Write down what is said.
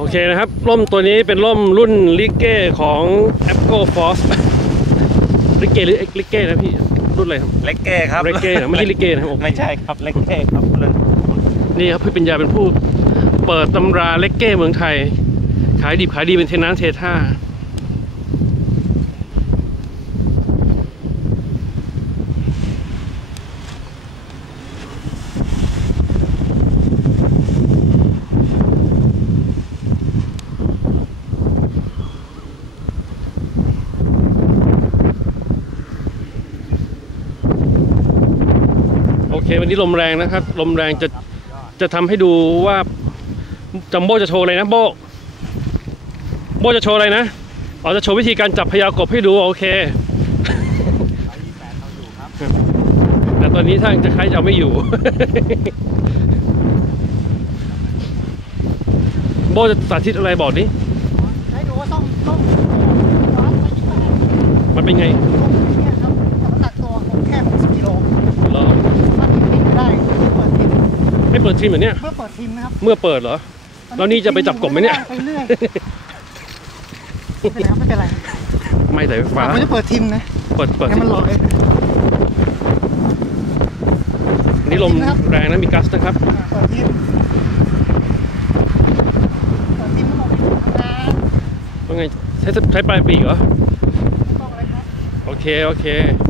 โอเคนะครับ ร่มตัวนี้เป็นร่มรุ่นลิเก้ของ a p p l e Force ลิเก้หรือลิเก้นะพี่รุ่นอะไรครับเล็กเก้ครับเล็กเก้เหรอไม่ใช่ลิเก้นะครับผมไม่ใช่ครับเล็กเก้ครับเลยนี่ครับพี่ปัญญาเป็นผู้เปิดตำราเล็กเก้เมืองไทย ขายดิบขายดีเป็นเทน้ำเทท่า เควันนี้ลมแรงนะครับ ลมแรงจะจะทำให้ดูว่าจัมโบ้จะโชว์อะไรนะโบโบจะโชว์อะไรนะอ๋อจะโชว์วิธีการจับพญากบให้ดูโอเคแต่ตอนนี้ทางจะใครจะเอาไม่อยู่ โบจะสาธิตอะไรบอกดิให้ดูว่าต้องต้องร้านไปที่แปดมันเป็นไง เปิดทีมเหรอเนี่ย เมื่อเปิดทีมนะครับ เมื่อเปิดเหรอ แล้วนี่จะไปจับกบไหมเนี่ย ไปเรื่อยไม่เป็นไรครับไม่เป็นไร ไม่สายไฟฟ้าผมจะเปิดทีมนะ เปิดเปิดให้มันลอยนี่ลมแรงนะมีกัสนะครับอ่าเปิดทีมเปิดทีมทั้งหมดนะว่าไงใช้ใช้ปลายปีกเหรอไม่ต้องอะไรครับโอเค โอเคเ